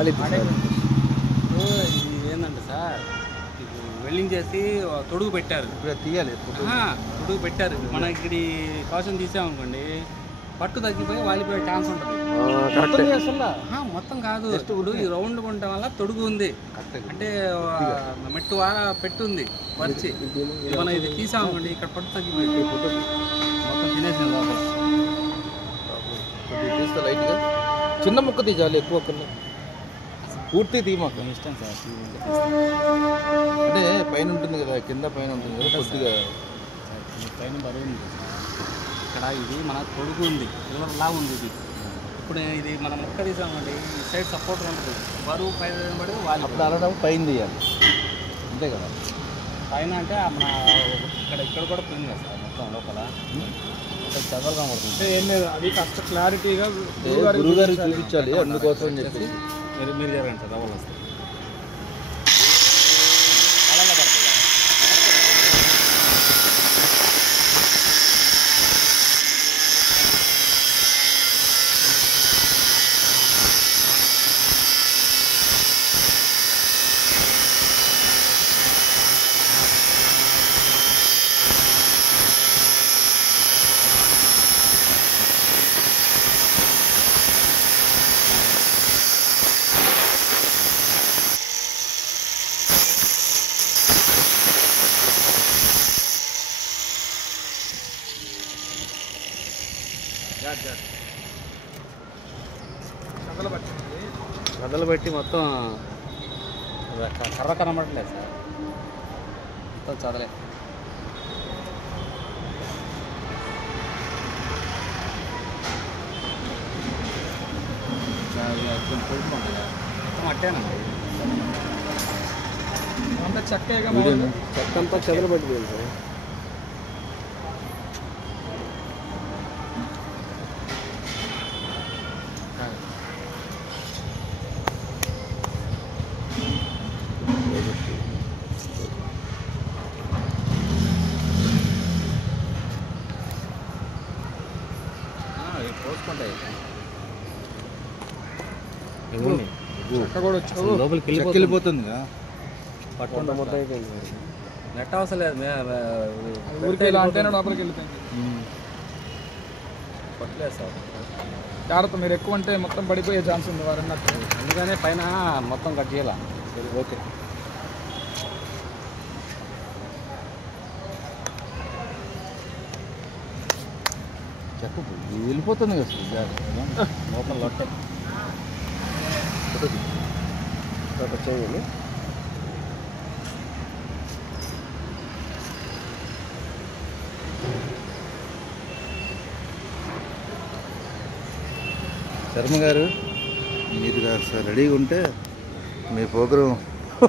ఇది ఏంటంటే sir welding చేసి తొడుగు పెట్టారు, తీయాలి తొడుగు పెట్టారు. మన ఇక్కడ కాషన్ తీసామనుకోండి పట్టు తగ్గిపోయి వాలిపోయే ఛాన్స్ ఉంటుంది. మొత్తం కాదు, ఇప్పుడు ఈ రౌండ్ ఉండటం వల్ల తొడుగు ఉంది అంటే మెట్టు పెట్టు ఉంది పరిచి మనం ఇది తీసామనుకోండి ఇక్కడ పట్టు తగ్గిపోయింది, మొత్తం తినేసిన లోపల. తీస్తే లైట్గా చిన్న ముక్క తీయాలి, ఎక్కువ పూర్తి తీమాక ఇష్టం సార్. అంటే పైన ఉంటుంది కదా, కింద పైన ఉంటుంది కదా, కొద్దిగా పైన బరువు ఉంది ఇక్కడ. ఇది మన తొడుగు ఉంది, లా ఉంది ఇది. ఇప్పుడు ఇది మనం ముక్క తీసామండి, ఈ సైడ్ సపోర్ట్ ఉంటుంది, బరువు పైన పడి వాళ్ళు అప్పుడు అలడం పైన తీయాలి అంతే కదా. పైన అంటే మన ఇక్కడ కూడా పోయింది కదా సార్, మొత్తం లోపల చదవగా పడుతుంది. ఏం లేదు, అది కాస్త క్లారిటీగా గురువు గారికి చూపించాలి, అందుకోసం అని చెప్పి మీరు జరగండి సార్, రవ్వలు వస్తాయి. కథలు బట్టి మొత్తం కర్ర కనబడలేదు సార్, మొత్తం చదలే. మొత్తం అట్టేనండి, అంతా చెక్క అంతా చదలు పట్టిపోయింది సార్. పోసుకుంటాయి లోపలికి వెళ్ళిపోతుంది పట్టుకుంటా మొత్తం అయిపోయింది. నెట్ అవసరం లేదు, ఊరికి ఇలా అంటేనే లోపలికి వెళ్ళిపోయింది. పట్టలేదు సార్, జాగ్రత్త, మీరు ఎక్కువ అంటే మొత్తం పడిపోయే ఛాన్స్ ఉంది వారు అన్నట్టు. అందుకనే పైన మొత్తం కట్ చేయాల. ఓకే చెప్పు, వెళ్ళిపోతుంది కదా లోపల లొట్టే చేయాలి. శర్మ గారు, మీరు రెడీగా ఉంటే మీ ప్రోగ్రాం